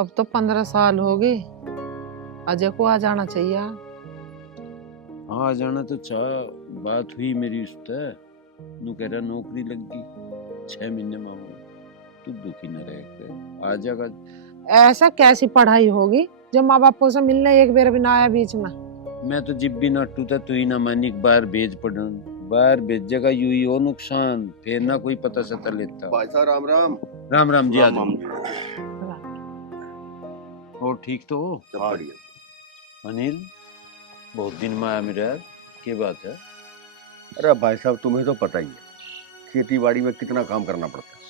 अब तो 15 साल हो गए। अजय को आ जाना चाहिए। हाँ आ जाना तो चाह। बात हुई मेरी उससे, नू कह रहा नौकरी लग गई 6 महीने मांगू। तू दुखी न रह, आ जाएगा। ऐसा कैसी पढ़ाई होगी जब माँ बापों से मिलने एक बार भी ना आया बीच में। मैं तो जिब भी ना टूटा तू ही ना मानी, बाहर भेज पड़न, बाहर भेजेगा यू ही हो नुकसान, फिर ना कोई पता सता लेता। भाई साहब राम राम। राम राम जी। राम आ राम। और ठीक तो हो? सब बढ़िया। अनिल बहुत दिन में आया मेरा यार, क्या बात है? अरे भाई साहब तुम्हें तो पता ही है खेती बाड़ी में कितना काम करना पड़ता है,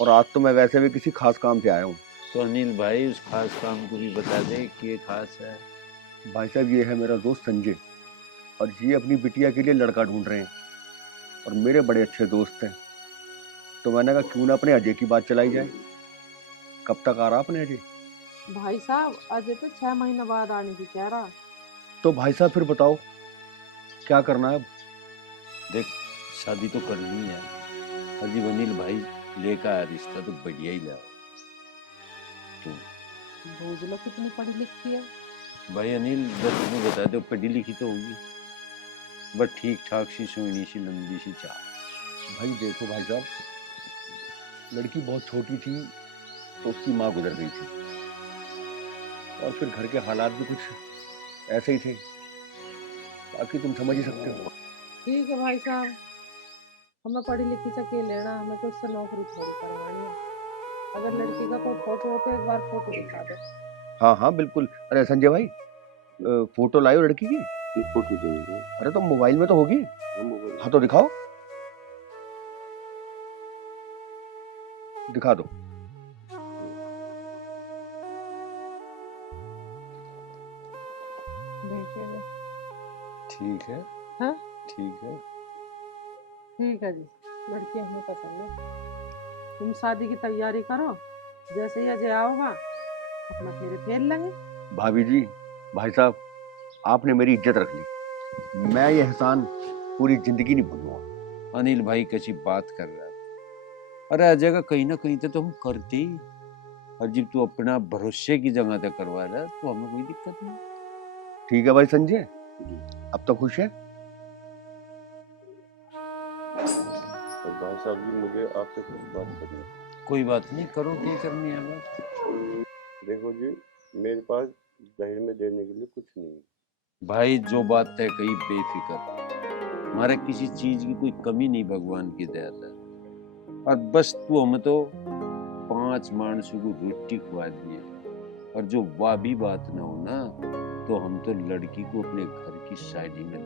और आज तो मैं वैसे भी किसी खास काम से आया हूँ। तो अनिल भाई उस खास काम को भी बता दे कि ये खास है। भाई साहब ये है मेरा दोस्त संजय, और ये अपनी बिटिया के लिए लड़का ढूंढ रहे हैं, और मेरे बड़े अच्छे दोस्त हैं। तो मैंने कहा क्यों ना अपने अजय की बात चलाई जाए। कब तक आ रहा अपने अजय? भाई साहब अजय तो 6 महीने बाद आने की कह रहा। तो भाई साहब फिर बताओ क्या करना है अब? देख शादी तो करनी है, और जी अनिल भाई लेकर आया रिश्ता तो बढ़िया ही लाओ। तो भूजलो कितनी पढ़ी लिखी है। भाई अनिल बस तुम्हें बता दो, पढ़ी लिखी तो होगी बट ठीक ठाक सी सोनी सी लंबी सी चाल। भाई देखो भाई साहब, लड़की बहुत छोटी थी तो उसकी माँ गुजर गई थी, और फिर घर के हालात भी कुछ ऐसे ही थे, बाकी तुम समझ ही सकते हो। ठीक है भाई साहब, हमें पढ़ी लिखी से क्या लेना, हमें तो उससे नौकरी थोड़ी करवानी है। अगर लड़की का कोई फोटो हो तो एक बार फोटो दिखा दो। हाँ हाँ बिल्कुल। अरे संजय भाई, फोटो लायो लड़की की। फोटो चाहिए। अरे तो मोबाइल में तो होगी। हाँ तो दिखाओ, दिखा दो। भेजिए। ठीक है। हाँ ठीक है। ठीक है जी, लड़की हमें पसंद है। तुम शादी की तैयारी करो, जैसे ही अजय आओगा अपना फेरे फेर लेंगे। भाभी जी, भाई साहब, आपने मेरी इज्जत रख ली, मैं ये एहसान पूरी जिंदगी नहीं भूलूंगा। अनिल भाई कैसी बात कर रहा है? अरे आ जाएगा कहीं ना कहीं तो हम करते ही, और जब तू अपना भरोसे की जगह तक करवा रहा है तो हमें कोई दिक्कत नहीं। ठीक है भाई संजय, अब तो खुश है? और भाई साहब जी मुझे आपसे कुछ बात करनी है। कोई बात नहीं, करो क्या करनी है बात। देखो जी, मेरे पास दहेज में देने के लिए कुछ नहीं है। भाई जो बात तय कही बेफिक्र, हमारे किसी चीज की कोई कमी नहीं भगवान की दया से। और बस तू हमें तो 5 मानसों को रोटी खुआ दिए, और जो वाह भी बात ना हो ना तो हम तो लड़की को अपने घर की शादी में ले।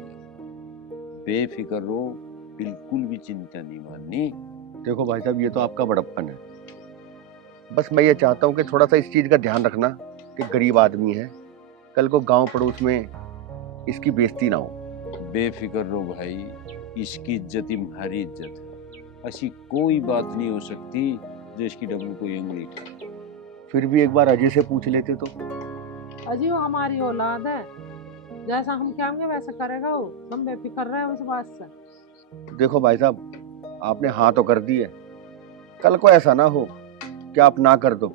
बेफिक्र रहो, बिल्कुल भी चिंता नहीं माननी। देखो भाई साहब, ये तो आपका बड़प्पन है। बस मैं ये चाहता हूँ कि थोड़ा सा इस चीज का ध्यान रखना कि गरीब आदमी है, कल को गांव पड़ोस में इसकी बेइज्जती ना हो। बेफिक्र रहो भाई, इसकी इज्जत ही हमारी इज्जत है। ऐसी कोई बात नहीं हो सकती जो इसकी डबल कोई उंगली उठाए। फिर भी एक बार अजय से पूछ लेते तो। अजी वो हमारी औलाद है, जैसा हम कहेंगे वैसा करेगा वो। हम बेफिक्र रहे उस बात से। देखो भाई साहब, आपने हाँ तो कर दी है, कल को ऐसा ना हो कि आप ना कर दो,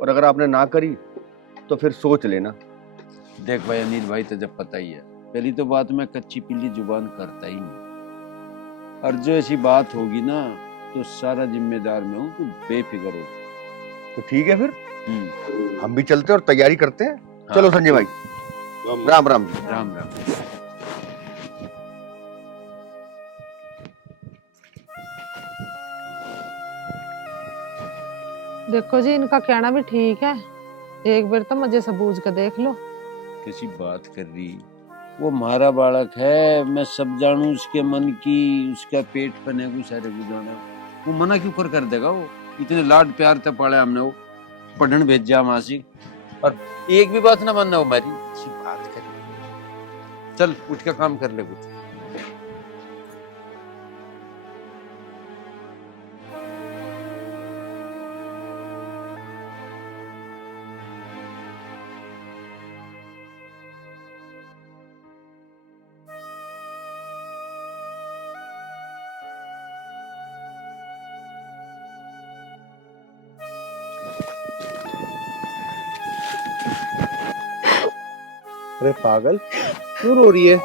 और अगर आपने ना करी तो फिर सोच लेना। देख भाई अनिल भाई तो जब पता ही है, पहली तो बात मैं कच्ची पीली जुबान करता ही नहीं, और जो ऐसी बात होगी ना तो सारा जिम्मेदार मैं हूँ, तू बेफिक्र हो। तो ठीक है फिर हम भी चलते और तैयारी करते हैं। हाँ। चलो संजय भाई, राम राम जी। राम राम। देखो जी, इनका कहना भी ठीक है, एक बार तो मजे से बूझ के देख लो। कैसी बात कर रही, वो हमारा बालक है, मैं सब जानू उसके मन की, उसका पेट पने को सारे को जाना। वो मना क्यों कर देगा? वो इतने लाड प्यार से पाले हमने, वो पढ़न भेजा मासी, और एक भी बात ना मानना हमारी। ऐसी बात करी, चल उठ के काम कर ले कुछ। अरे पागल, क्यों रो रही है?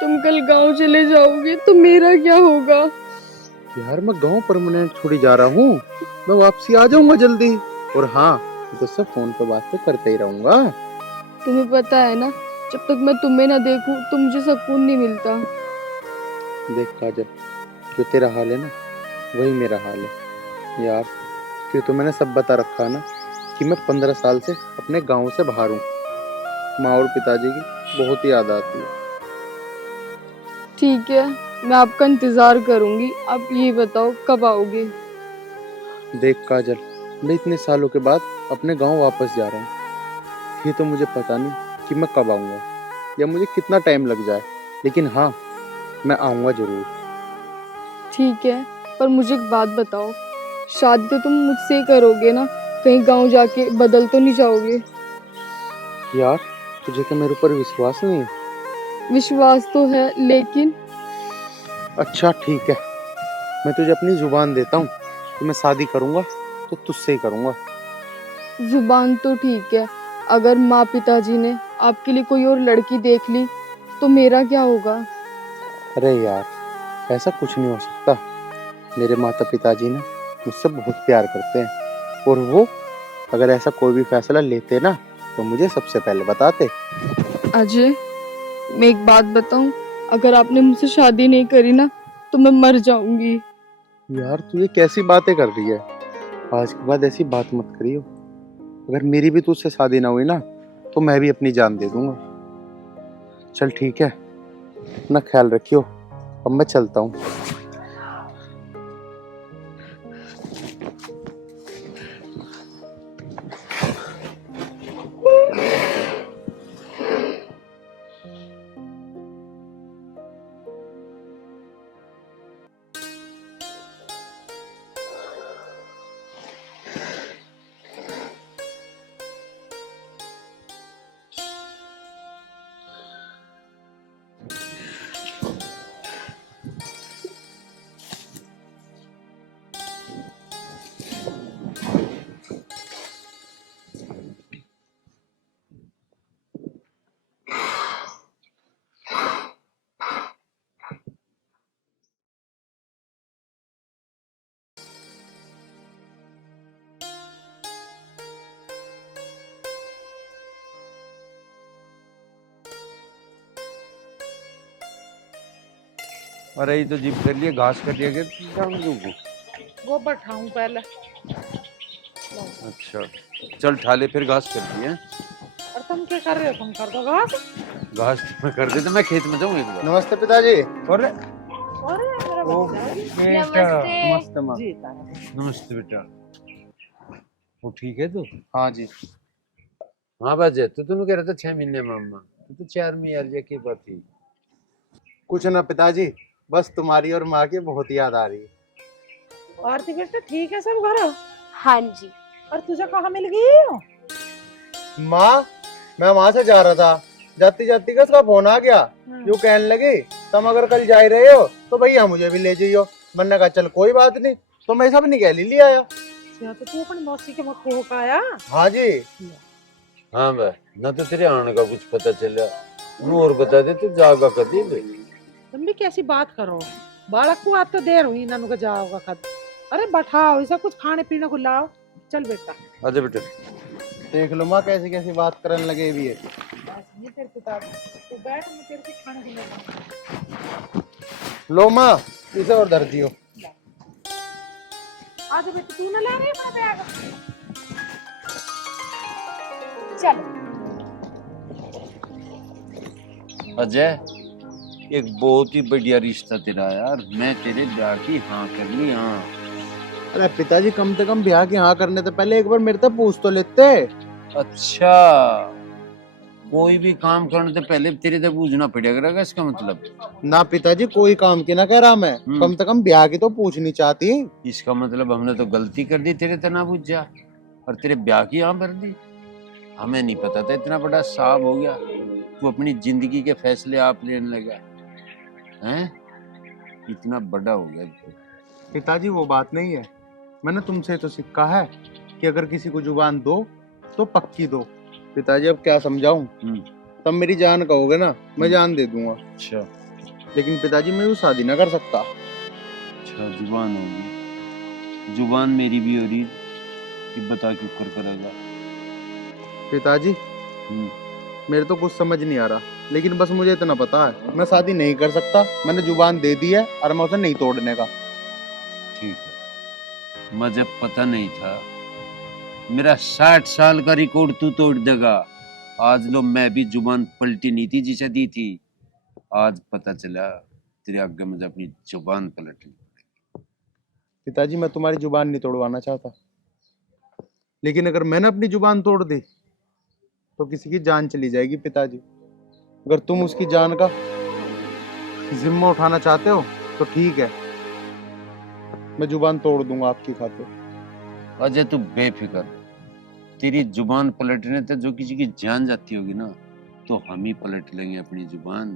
तुम कल गांव चले जाओगे तो मेरा क्या होगा? यार मैं गांव परमानेंट छोड़ी जा रहा हूँ, मैं वापसी आ जाऊंगा जल्दी। और हाँ, तो सब फोन पे बात तो करते ही रहूंगा। तुम्हें पता है ना, जब तक मैं तुम्हें ना देखूं तो मुझे सुकून नहीं मिलता। देख काजल, जो तेरा हाल है ना वही मेरा हाल है यार। क्यों तो मैंने सब बता रखा है ना कि मैं 15 साल से अपने गांव से बाहर हूँ। माँ और पिताजी की बहुत याद आती है। ठीक है, मैं आपका इंतजार करूंगी। आप ये बताओ कब आओगे? देख काजल, मैं इतने सालों के बाद अपने गांव वापस जा रहा हूँ। ये तो मुझे पता नहीं कि मैं कब आऊँगा या मुझे कितना टाइम लग जाए, लेकिन हाँ, मैं आऊँगा जरूर। ठीक है, पर मुझे एक बात बताओ, शादी तो तुम मुझसे ही करोगे ना? कहीं गांव जाके बदल तो नहीं जाओगे? यार तुझे क्या मेरे ऊपर विश्वास नहीं है? विश्वास तो है, लेकिन अच्छा ठीक है, मैं तुझे अपनी जुबान देता हूँ कि मैं शादी करूँगा तो तुझसे ही करूँगा। जुबान तो ठीक है, अगर माँ पिताजी ने आपके लिए कोई और लड़की देख ली तो मेरा क्या होगा? अरे यार, ऐसा कुछ नहीं हो सकता। मेरे माता पिताजी ना मुझसे बहुत प्यार करते हैं, और वो अगर ऐसा कोई भी फैसला लेते ना तो मुझे सबसे पहले बताते। अजय, मैं एक बात बताऊं, अगर आपने मुझसे शादी नहीं करी ना तो मैं मर जाऊंगी। यार तू ये कैसी बातें कर रही है? आज के बाद ऐसी बात मत करियो। अगर मेरी भी तुझसे शादी ना हुई ना तो मैं भी अपनी जान दे दूंगा। चल ठीक है, अपना ख्याल रखियो, अब मैं चलता हूँ। अरे ये तो जिप कर लिए, घास कर लिया गया। वो बैठाऊं पहले। अच्छा चल ठाले, फिर घास कर दिए। और तुम क्या कर रहे हो? तुम कर दो घास। घास तो मैं कर देता, मैं खेत में जाऊँ एक बार। नमस्ते पिताजी। अरे अरे मेरा ओ बच्चा। बेटा, नमस्ते माँ। जी तारा। नमस्ते बेटा। वो ठीक है तू? हाँ जी। हाँ बाजे, तो तूने कह रहा था 6 महीने में अम्मा, तो 4 में यार ये की बात थी। कुछ ना पिताजी, बस तुम्हारी और माँ की बहुत याद आ रही है। आरती बेटा ठीक है सब घर? हाँ जी। और तुझे कहाँ मिल गई हो? माँ, मैं वहां से जा रहा था, जाती जाती का उसका फोन आ गया। यूं कहने लगे, तुम अगर कल जा रहे हो तो भैया मुझे भी ले जाइयो। मैंने कहा चल कोई बात नहीं, तो मैं सब निकाल लिया आया। तो तू अपनी मौसी के मत को आया? हाँ जी। हाँ भाई, ना तो तेरे आने का कुछ पता चला, और बता दे तू जागा कभी भाई। तुम भी कैसी बात करो, बालक को आज तो देर हुई, नानू का जाओगा कद। अरे बैठाओ, ऐसा कुछ खाने पीने को लाओ। चल बेटा। आजा बेटा। देख लो माँ कैसी कैसी बात करने लगे भी है। ये तेरे पिता, तू बैठ, मैं तेरे को खाने के लिए। लो माँ, इसे और धर दियो। आज बेटा तू ना ले रही है बैग? चलो। अजय, एक बहुत ही बढ़िया रिश्ता तेरा यार, मैं तेरे ब्याह की हाँ कर ली। हाँ अरे पिताजी, कम से कम ब्याह की हाँ करने से पहले एक बार मेरे से पूछ तो लेते। अच्छा, कोई भी काम करने से पहले तेरे से पूछना पड़ेगा, इसका मतलब? ना पिताजी, कोई काम की ना कह रहा मैं, कम से कम ब्याह की तो पूछनी चाहती। इसका मतलब हमने तो गलती कर दी, तेरे से ना पूछ जा और तेरे ब्याह की हाँ कर दी। हमें नहीं पता था इतना बड़ा साहब हो गया, तू अपनी जिंदगी के फैसले आप लेने लगा हैं, इतना बड़ा हो गया। पिताजी वो बात नहीं है, मैंने तुमसे तो सीखा है कि अगर किसी को जुबान दो तो पक्की दो। पिताजी अब क्या समझाऊं? तब मेरी जान कहोगे ना, मैं जान दे दूंगा। अच्छा लेकिन पिताजी मैं वो शादी ना कर सकता। अच्छा, जुबान होगी, जुबान मेरी भी हो रही कि बता क्यों कर करेगा। पिताजी मेरे तो कुछ समझ नहीं आ रहा, लेकिन बस मुझे इतना पता है मैं शादी नहीं कर सकता। मैंने जुबान दे दी है और मैं उसे नहीं तोड़ने का। ठीक है, मुझे पता नहीं था मेरा 60 साल का रिकॉर्ड तू तोड़ देगा। आज लो मैं भी जुबान पलटी नहीं थी जिसे दी थी, आज पता चला तेरे आगे मुझे अपनी जुबान पलटनी। पिताजी मैं तुम्हारी जुबान नहीं तोड़वाना चाहता, लेकिन अगर मैंने अपनी जुबान तोड़ दी तो किसी की जान चली जाएगी। पिताजी अगर तुम उसकी जान का जिम्मा उठाना चाहते हो तो ठीक है, मैं जुबान तोड़ दूंगा आपकी खातिर। अजय तू बेफिक्र, तेरी जुबान पलटने से जो किसी की जान जाती होगी ना, तो हम ही पलट लेंगे अपनी जुबान।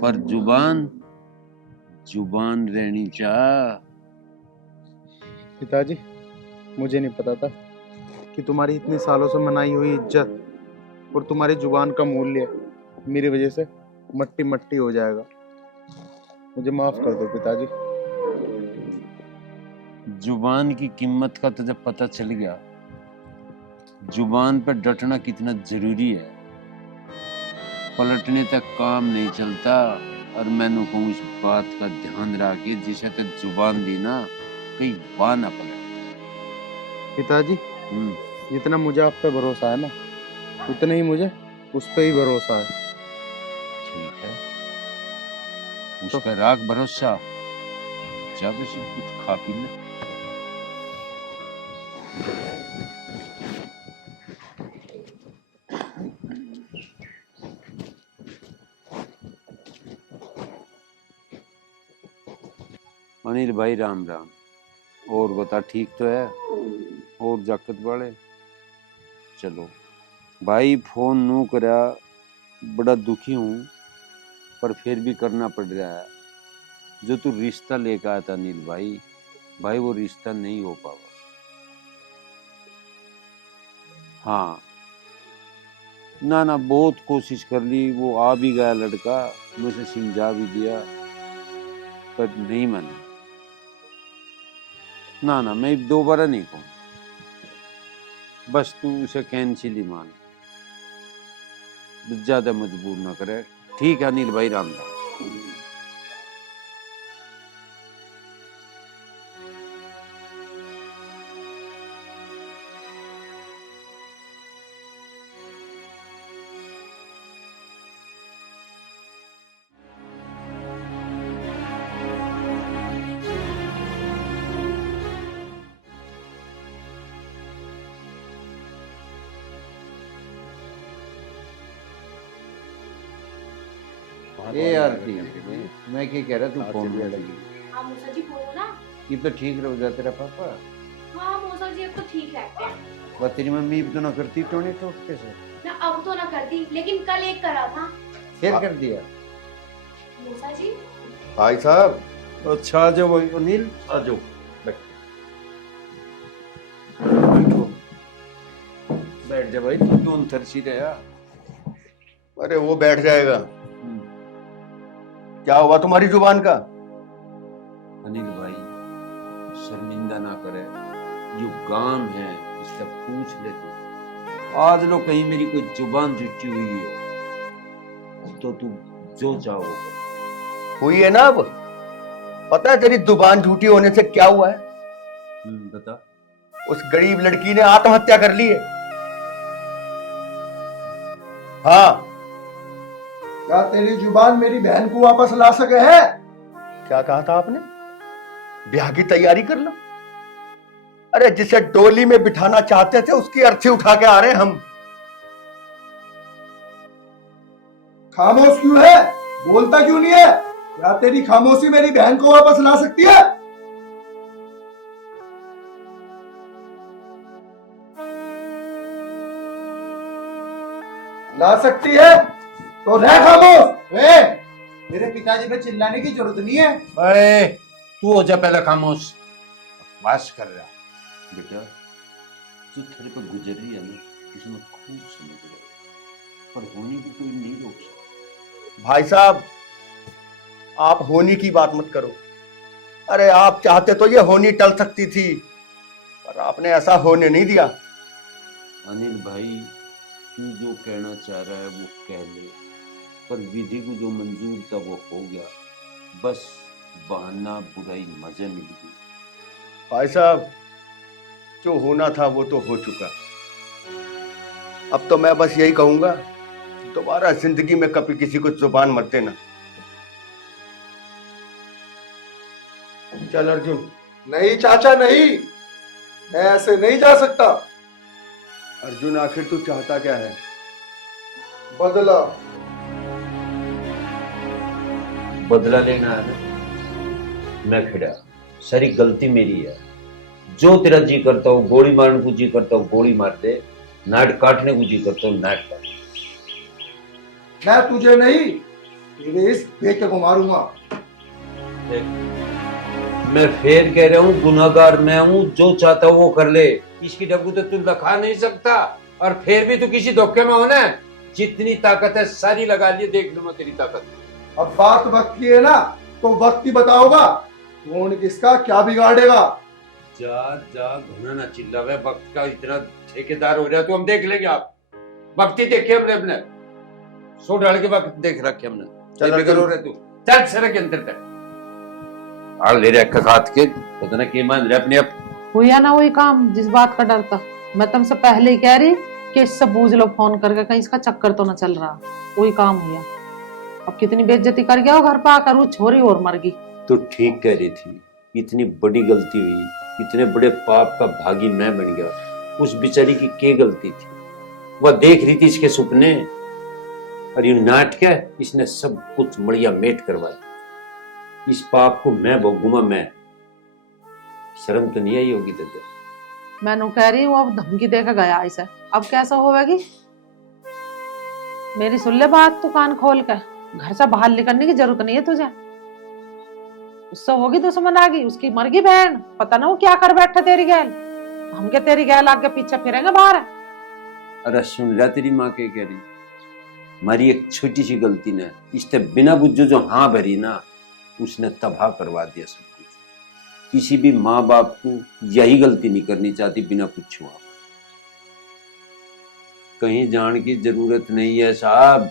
पर जुबान जुबान रहनी चाह। पिताजी मुझे नहीं पता था कि तुम्हारी इतने सालों से मनाई हुई इज्जत और तुम्हारी जुबान का मूल्य मेरी वजह से मट्टी मट्टी हो जाएगा। मुझे माफ कर दो पिताजी। जुबान की कीमत का तुझे पता चल गया, जुबान पर डटना कितना जरूरी है। पलटने तक काम नहीं चलता, और मैंने कहूँ इस बात का ध्यान रखे, जिसे ते जुबान दी ना कहीं वाह ना पलट। पिताजी जितना मुझे आप पे भरोसा है ना, उतना ही मुझे उस पे ही भरोसा है। ठीक है, उस पर राख भरोसा। जा वैसे कुछ खा पी ले। अनिल भाई राम राम। और बता ठीक तो है? और जाकत वाले चलो भाई, फोन नू करा, बड़ा दुखी हूँ, पर फिर भी करना पड़ रहा है। जो तू रिश्ता लेकर आया था अनिल भाई, भाई वो रिश्ता नहीं हो पावा। हाँ ना ना, बहुत कोशिश कर ली, वो आ भी गया लड़का, मुझे समझा भी दिया, पर नहीं माना। ना ना, मैं दोबारा नहीं कहूँ, बस तू उसे कैंसिल ही मान, ज्यादा मजबूर ना करे। ठीक है अनिल भाई, राम राम। ए आरती, मैं क्या कह रहा, तू फोन में लगी। हाँ मूसा जी बोलो ना। ये तो ठीक रह जा तेरा पापा। हाँ मूसा जी अब तो ठीक रहते हैं। वह तेरी मम्मी भी तो ना करती टोने टोट कैसे? ना अब तो ना करती, लेकिन कल एक करा था। फिर कर दिया। मूसा जी भाई साहब, अच्छा आ जाओ भाई अनिल, आ जाओ बैठो बैठ जा भाई, तू तो थरसी रहा। अरे वो बैठ जाएगा। क्या हुआ तुम्हारी जुबान का? अनिल भाई शर्मिंदा ना करे, जो काम है इसका पूछ ले तू। आज लो कहीं मेरी कोई जुबान जुटी हुई है तो तू जो चाहो वो कर। हुई है ना अब? पता है तेरी जुबान झूठी होने से क्या हुआ है? बता। उस गरीब लड़की ने आत्महत्या कर ली है। हाँ। क्या तेरी जुबान मेरी बहन को वापस ला सके है? क्या कहा था आपने? ब्याह की तैयारी कर लो। अरे जिसे डोली में बिठाना चाहते थे उसकी अर्थी उठा के आ रहे हम। खामोश क्यों है? बोलता क्यों नहीं है? क्या तेरी खामोशी मेरी बहन को वापस ला सकती है? ला सकती है तो रह खामोश। मेरे पिताजी पे चिल्लाने की जरूरत नहीं है। अरे तू हो जा पहले खामोश, बकवास कर रहा। बेटा जो तेरे पे गुजर रही है ना, इसमें खूब समझ रहा, पर होने को कोई नहीं रोक सकता। भाई साहब, आप होनी की बात मत करो। अरे आप चाहते तो ये होनी टल सकती थी, पर आपने ऐसा होने नहीं दिया। अनिल भाई, तू जो कहना चाह रहा है वो कह ले, पर विधि को जो मंजूर था वो हो गया। बस बहाना बुराई मजे मिल गई। भाई साहब, जो होना था वो तो हो चुका। अब तो मैं बस यही कहूंगा, दोबारा जिंदगी में कभी किसी को जुबान मत देना। चल अर्जुन। नहीं चाचा नहीं, मैं ऐसे नहीं जा सकता। अर्जुन, आखिर तू चाहता क्या है? बदला। बदला लेना है ना? मैं खड़ा, सारी गलती मेरी है। जो तेरा जी करता हो गोली मारने को जी करता हो गोली मार दे, नाट काटने को जी करता हो नाट काट। मैं तुझे नहीं, तेरे इस बेटे को मारूंगा। मैं फिर कह रहा हूँ, गुनाहगार मैं हूँ, जो चाहता हूँ वो कर ले। इसकी डब्बू तो तू लखा नहीं सकता, और फिर भी तू किसी धोखे में होना है। जितनी ताकत है सारी लगा लिए, देख लूंगा तेरी ताकत। अब बात वक्त की है ना, तो वक्त ही बताओगा कौन किसका क्या बिगाड़ेगा। जा जा, घुना ना चिल्लावे। वक्त का इतना ठेकेदार हो रहा है तो हम देख लेंगे। आप वक्त ही देखे हमने, अपने सो डाल के वक्त देख रखे हमने। चल बेकार हो रहे तू, चल सड़क के अंदर तक आग ले रहा खात के, पता ना के मान रहे अपने आप। हुआ ना वही काम जिस बात का डर था। मैं तुमसे पहले ही कह रही कि इससे पूछ लो फोन करके, कहीं इसका चक्कर तो ना चल रहा। वही काम हुआ। अब कितनी बेइज्जती कर गया वो घर पे आकर, वो छोरी और मर गई। तो ठीक कह रही थी, इतनी बड़ी गलती हुई, इतने बड़े पाप का भागी मैं बन गया। उस बेचारी की क्या गलती थी? वह देख रही थी इसके सपने, और ये नाटक इसने सब कुछ मड़िया मेट करवाया। इस पाप को मैं भोगूंगा। मैं शर्म तो नहीं आई होगी तुझे? मैं कह रही हूँ, अब धमकी देकर गया इसे, अब कैसा होगी? मेरी सुन ले बात तू कान खोल कर। घर से बाहर निकलने की जरूरत नहीं है तुझे। उससे होगी दुश्मन आगी, उसकी मरगी बहन, पता ना वो क्या कर बैठा तेरी गैल। हम क्या तेरी गैल आगे पीछे फिरेंगे बाहर? अरे सुन रहा तेरी माँ के कह रही, हमारी एक छोटी सी गलती ने इसने बिना बुझे जो हाँ भरी ना, उसने तबाह करवा दिया सब कुछ। किसी भी माँ बाप को यही गलती नहीं करनी चाहती बिना पूछे। कहीं जान की जरूरत नहीं है साहब।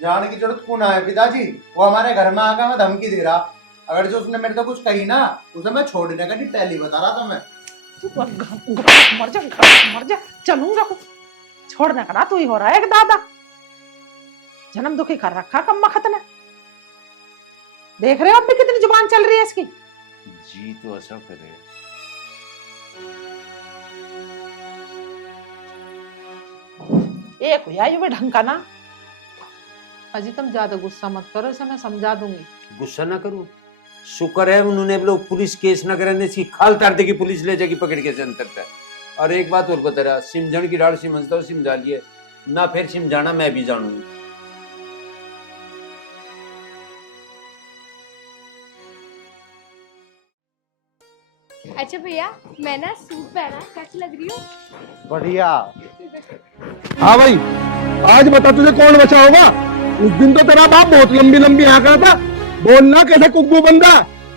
जाने की जरूरत क्यों ना है पिताजी? वो हमारे घर में आकर मैं धमकी दे रहा। अगर जो उसने मेरे को कुछ कही ना, उसे मैं छोड़ने का नहीं पहले बता रहा था मैं। मर जा चलूंगा। छोड़ने का तू ही हो रहा है एक दादा। जन्म दुखी कर रखा कम वक्त ने। देख रहे हो अब भी कितनी जुबान चल रही है इसकी। जी तो ऐसा करे। एक हुआ ये भी ढंग का ना। अजी तुम ज्यादा गुस्सा मत करो, इसे मैं समझा दूंगी। गुस्सा ना करूं, शुक्र है उन्होंने लोग पुलिस केस ना करने, इसकी खाल तार देगी, पुलिस ले जाएगी पकड़ के सेंटर तक। और एक बात और बता रहा, सिमझन की डाल सिमझता हूँ, सिमझा लिए ना, फिर सिमझाना मैं भी जानूंगी। अच्छा भैया, मैं ना सूट पहना, कैसी लग रही हूँ? बढ़िया। हाँ भाई, आज बता तुझे कौन बचा होगा? उस दिन तो तेरा बाप बहुत लंबी लंबी यहाँ करा था, बोलना कैसे कुब्बू बंदा।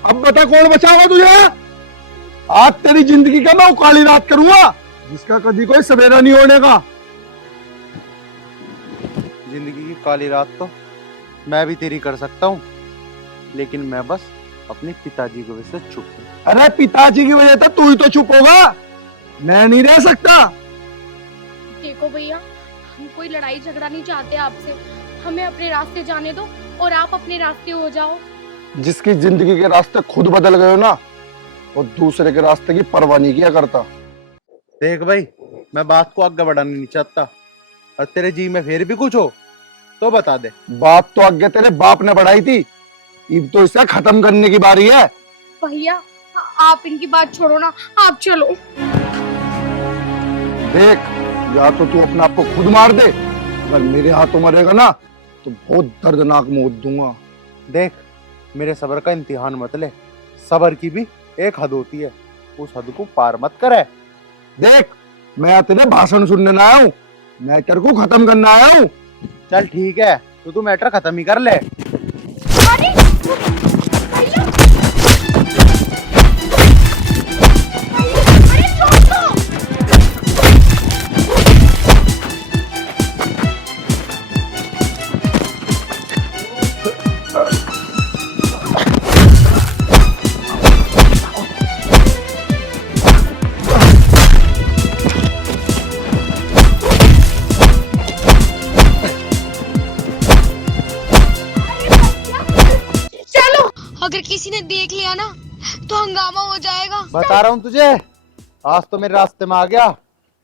अब बता कौन बचा होगा तुझे? आज तेरी जिंदगी का मैं काली रात करूंगा, जिसका कभी कोई सवेरा नहीं होने का। जिंदगी की काली रात तो मैं भी तेरी कर सकता हूँ, लेकिन मैं बस अपने पिताजी की वजह से चुप हूँ। अरे पिताजी की वजह से तू ही तो चुप होगा, मैं नहीं रह सकता। देखो भैया, हम कोई लड़ाई झगड़ा नहीं चाहते आपसे। हमें अपने रास्ते जाने दो और आप अपने रास्ते हो जाओ। जिसकी जिंदगी के रास्ते खुद बदल गए हो ना, वो दूसरे के रास्ते की परवाह नहीं किया करता। देख भाई, मैं बात को आगे बढ़ाना नहीं चाहता, और तेरे जी में फिर भी कुछ हो तो बता दे। बात तो आगे तेरे बाप ने बढ़ाई थी, अब तो इसे खत्म करने की बारी है। भैया आप इनकी बात छोड़ो ना, आप चलो। देख, या तो तू अपने आप को खुद मार दे, अगर मेरे हाथों मरेगा ना तो बहुत दर्दनाक मौत दूंगा। देख, मेरे सब्र का इम्तिहान मत ले, सब्र की भी एक हद होती है, उस हद को पार मत करे। देख, मैं तेरे भाषण सुनने ना आया हूँ, मैटर को खत्म करना आया हूँ। चल ठीक है, तो तू मैटर खत्म ही कर ले। अरे भैया, अरे रोक दो। चलो, अगर किसी ने देख लिया ना तो हंगामा हो जाएगा। बता रहा हूँ तुझे, आज तो मेरे रास्ते में आ गया,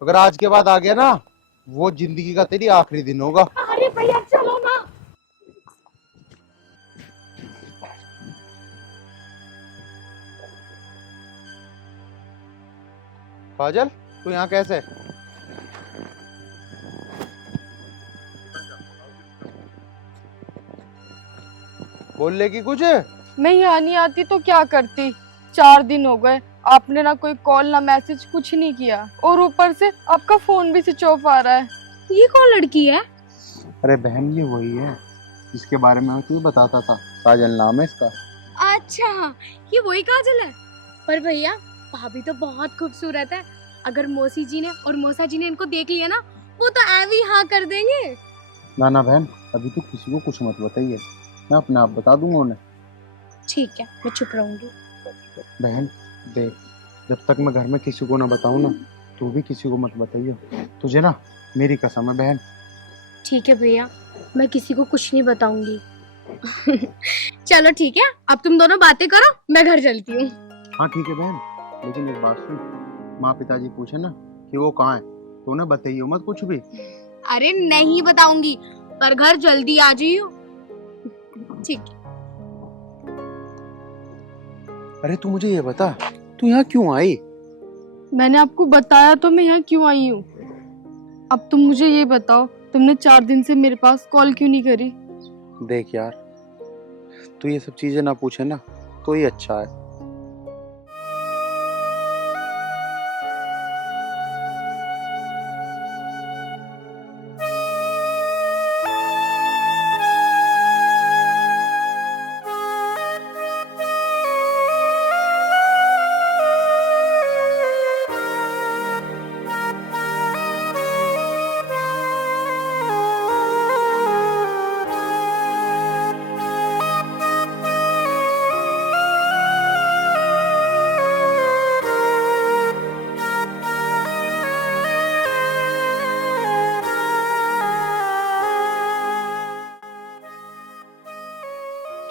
अगर आज के बाद आ गया ना, वो जिंदगी का तेरी आखिरी दिन होगा। अरे भैया चलो ना। काजल, तू यहाँ कैसे? बोल लेगी कुछ? मैं यहाँ नहीं आती तो क्या करती? 4 दिन हो गए, आपने ना कोई कॉल ना मैसेज कुछ नहीं किया, और ऊपर से आपका फोन भी स्विच ऑफ आ रहा है। ये कौन लड़की है? अरे बहन, ये वही है जिसके बारे में मैं तुझे बताता था, काजल नाम है इसका। अच्छा, ये वही काजल है। पर भैया, भाभी तो बहुत खूबसूरत है। अगर मौसी जी ने और मौसा जी ने इनको देख लिया ना, वो तो ऐवी हाँ कर देंगे। ना ना बहन, अभी तो किसी को कुछ मत बताइए, मैं अपने आप बता दूंगा उन्हें। ठीक है, मैं चुप रहूंगी। बहन देख, जब तक मैं घर में किसी को ना बताऊं ना, तू भी किसी को मत बताइयो, तुझे ना मेरी कसम है बहन। ठीक है भैया, मैं किसी को कुछ नहीं बताऊंगी। चलो ठीक है, अब तुम दोनों बातें करो, मैं घर चलती हूँ। हाँ ठीक है बहन, लेकिन एक बात सुन, माँ पिताजी पूछे ना कि वो कहाँ है, तो उन्हें बताइयो मत कुछ भी। अरे नहीं बताऊंगी, पर घर जल्दी आ जाइयो। ठीक है। अरे तू मुझे ये बता, तू यहाँ क्यों आई? मैंने आपको बताया तो मैं यहाँ क्यों आई हूँ। अब तुम मुझे ये बताओ, तुमने 4 दिन से मेरे पास कॉल क्यों नहीं करी? देख यार, तू ये सब चीजें ना पूछे ना तो ही अच्छा है।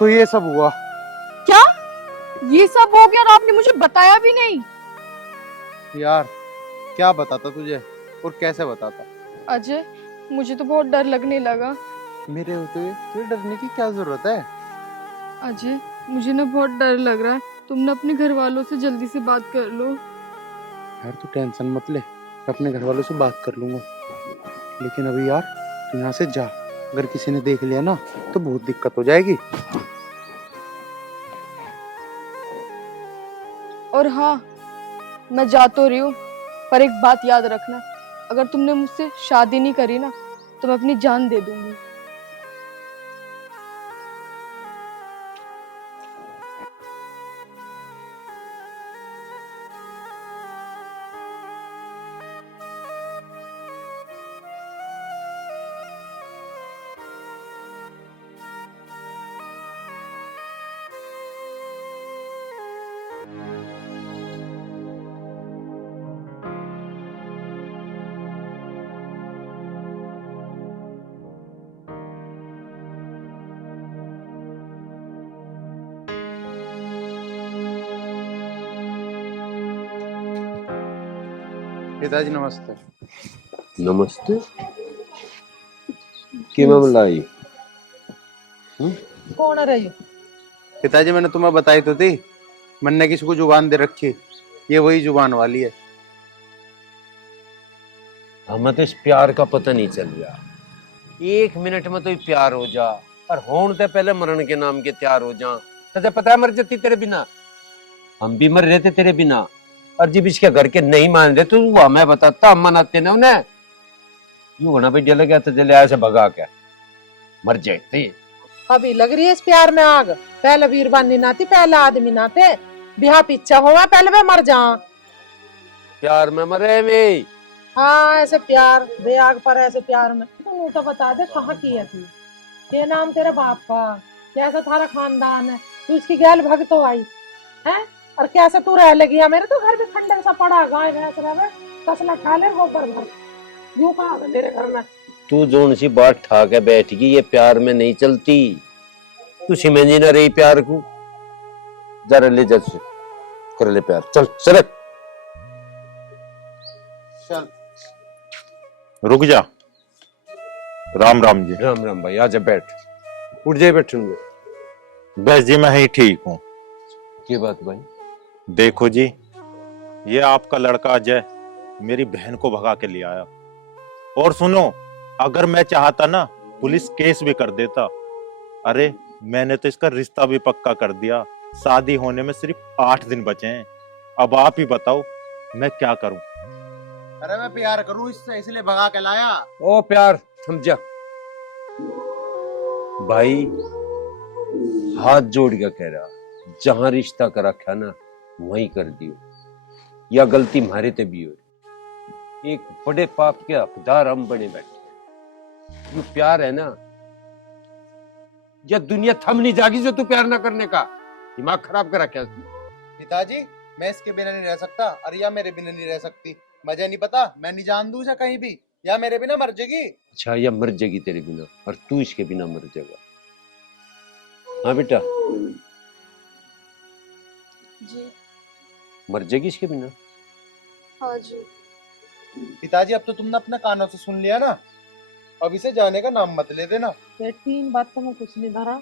तो ये सब हुआ? क्या ये सब हो गया और आपने मुझे बताया भी नहीं? यार क्या बताता तुझे, और कैसे बताता? अजय, मुझे तो बहुत डर लगने लगा। मेरे होते हुए तुझे डरने की क्या जरूरत है? अजय, मुझे ना बहुत डर लग रहा है, तुम ना अपने घर वालों से जल्दी से बात कर लो। यार तू टेंशन मत ले, मैं अपने घर वालों से बात कर लूंगा, लेकिन अभी यार तू यहाँ से जा, अगर किसी ने देख लिया ना तो बहुत दिक्कत हो जाएगी। और हाँ, मैं जा तो रही हूँ, पर एक बात याद रखना, अगर तुमने मुझसे शादी नहीं करी ना तो मैं अपनी जान दे दूंगी। पिताजी नमस्ते। नमस्ते। की मामला है? कौन है रही? पिताजी मैंने तुम्हें बताई तो थी, मैंने किसी को जुबान दे रखी, ये वही जुबान वाली है। हमें तो इस प्यार का पता नहीं चल रहा, 1 मिनट में तो ही प्यार हो जा, और होने से पहले मरण के नाम के तैयार हो जा। तुझे पता है मर जाती तेरे बिना, हम भी मर रहे थे तेरे बिना, और जब इसके घर के नहीं मान रहे तो वो हमें बताता, हम मनाते ना उन्हें। यूं होना बढ़िया लगा तो चले ऐसे भगा के मर जाते। अभी लग रही है इस प्यार में आग। पहले वीरबानी नाती, पहले आदमी नाते। ब्याह पीछा हुआ, पहले वे मर जा। प्यार में मरे वे। हाँ ऐसे प्यार बे आग पर, ऐसे प्यार में तू तो बता दे कहाँ की है तू? ये नाम तेरे बाप का, कैसा थारा खानदान है? तू इसकी गैल भग तो आई है, और कैसे तू रह लगी है? मेरे तो घर में खंडर सा पड़ा, गाय भैंस रहे, कसला खा ले गोबर भर। यूं कहा तेरे घर में तू जोन सी बात ठा के बैठ गई, ये प्यार में नहीं चलती। तू समझी ना रही प्यार को। जरा ले जा कर ले प्यार, चल सरक। चल रुक जा। राम राम जी। राम राम भाई, आजा बैठ। उठ जाए बैठूंगे। बस जी मैं ही ठीक हूँ। क्या बात भाई? देखो जी, ये आपका लड़का अजय मेरी बहन को भगा के ले आया। और सुनो, अगर मैं चाहता ना पुलिस केस भी कर देता। अरे मैंने तो इसका रिश्ता भी पक्का कर दिया। शादी होने में सिर्फ 8 दिन बचे हैं। अब आप ही बताओ मैं क्या करूं? अरे मैं प्यार करूं इससे, इसलिए भगा के लाया। ओ प्यार समझा भाई, हाथ जोड़ के कह रहा, जहां रिश्ता कर रखा ना वहीं कर दियो, या गलती मारे ते भी हो। एक बड़े पाप के हकदार हम बने बैठे। ये प्यार है ना, या दुनिया थम नहीं जागी जो तू प्यार ना करने का? दिमाग खराब कर रखा। पिताजी मैं इसके बिना नहीं रह सकता, और या मेरे बिना नहीं रह सकती। मुझे नहीं पता, मैं नहीं जान दूं इसे कहीं भी, या मेरे बिना मर जाएगी। अच्छा, या मर जाएगी तेरे बिना, और तू इसके बिना मर जाएगा। हाँ बेटा, जी मर जाएगी इसके बिना। हाँ जी। पिताजी अब तो तुमने अपने कानों से सुन लिया ना, अब इसे जाने का नाम मत ले देना। बेटी इन बातों में कुछ नहीं धरा।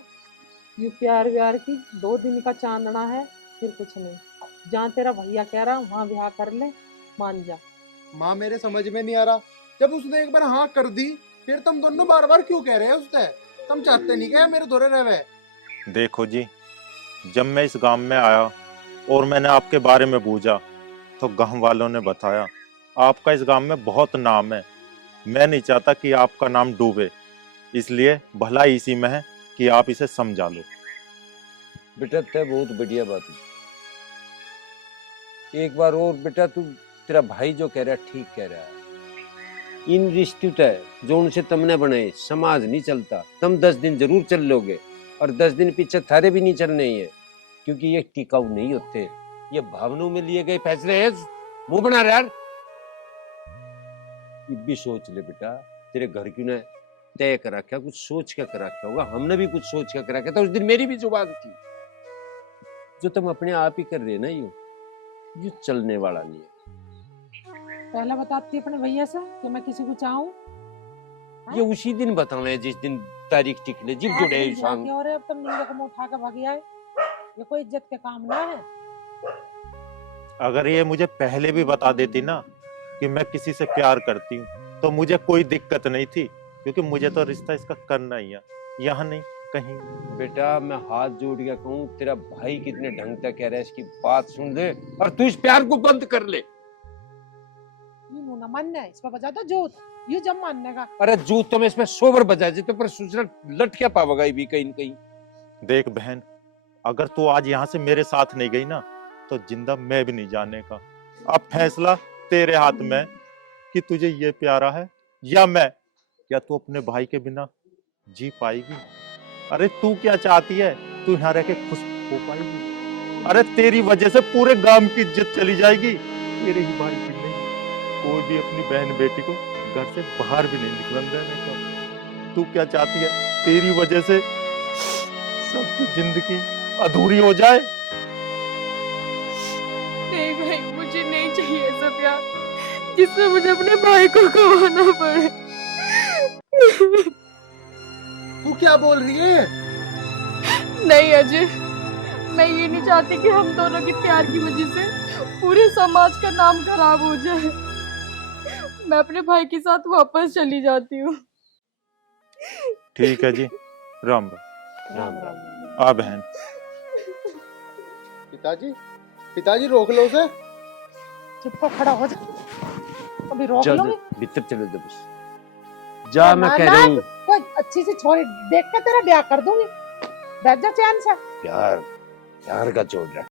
यू प्यार व्यार की 2 दिन का चांदना है, फिर कुछ नहीं। जहाँ तेरा भैया कह रहा वहाँ ब्याह कर ले, मान जा। माँ मेरे समझ में नहीं आ रहा, जब उसने एक बार हाँ कर दी फिर तुम दोनों बार बार क्यों कह रहे हो उससे? तुम चाहते नहीं क्या मेरे दोरे रहे? देखो जी, जब मैं इस गांव में आया और मैंने आपके बारे में पूछा तो गांव वालों ने बताया आपका इस गांव में बहुत नाम है। मैं नहीं चाहता कि आपका नाम डूबे, इसलिए भलाई इसी में है कि आप इसे समझा लो। बेटा तय बहुत बढ़िया बात है। एक बार और बेटा, तू तेरा भाई जो कह रहा है ठीक कह रहा है। इन रिश्ते तय जो उनसे तुमने बनाए समाज नहीं चलता। तुम 10 दिन जरूर चल लोगे, और 10 दिन पीछे थारे भी नहीं चलने ही है, क्योंकि ये टिकाऊ नहीं होते। ये भावनाओं में लिए गए फैसले हैं। मुंह बना रहा यार। ये भी सोच ले बेटा, तेरे घर क्यों ने तय कर रखा, कुछ सोच के कर रखा होगा। हमने भी कुछ सोच के कर रखा था। उस दिन मेरी भी जुबान थी। जो तुम अपने आप ही कर रहे ना, यू चलने वाला नहीं है। पहले बताती अपने भैया से कि मैं किसी को चाहूँ। ये उसी दिन बताना है जिस दिन तारीख टिकले, जिब जुड़े इंसान। क्यों रे, अब तुम मुंडे को मुंह उठा के भागी आए? ये कोई इज्जत के काम ना है। अगर ये मुझे पहले भी बता देती ना कि मैं किसी से प्यार करती हूँ तो मुझे कोई दिक्कत नहीं थी, क्योंकि मुझे तो रिश्ता इसका करना ही है, यहाँ नहीं कहीं। बेटा मैं हाथ जोड़ के कहूँ, तेरा भाई कितने ढंग से कह रहा है, इसकी बात सुन ले और तू इस प्यार को बंद कर ले। ये मुंह ना मानना है, इस पर बजा दो जोत। ये जब मानने का। अरे जूत तो मैं इसमें सोबर बजा जी, तो पर सूचना लट क्या पावेगा ये भी कहीं न कहीं। देख बहन, अगर तू आज यहाँ से मेरे साथ नहीं गई ना तो जिंदा मैं भी नहीं जाने का। अब फैसला तेरे हाथ में कि तुझे ये प्यारा है या मैं। क्या तू अपने भाई के बिना जी पाएगी? अरे तू क्या चाहती है? तू यहाँ रह के खुश हो पाएगी? अरे तेरी वजह से पूरे गांव की इज्जत चली जाएगी, तेरे ही भाई की नहीं। कोई भी अपनी बहन बेटी को घर से बाहर भी नहीं निकलन देने का। तू क्या चाहती है तेरी वजह से सबकी जिंदगी अधूरी हो जाए? नहीं भाई, मुझे नहीं चाहिए ऐसा प्यार जिसमें मुझे अपने भाई को गवाना पड़े। तू क्या बोल रही है? नहीं अजय, मैं ये नहीं चाहती कि हम दोनों की प्यार की वजह से पूरे समाज का नाम खराब हो जाए। मैं अपने भाई के साथ वापस चली जाती हूँ। ठीक है जी, राम राम। राम राम। आ बहन। पिताजी, पिताजी रोक लो उसे। चुप हो, खड़ा हो जा। अभी रोक चल लो। भीतर चले दो बस। जा, मैं कह रहा हूँ। कोई अच्छी सी छोरी देख के तेरा ब्याह कर दूंगी, बैठ जा चैन से। प्यार प्यार का छोड़ रहा है।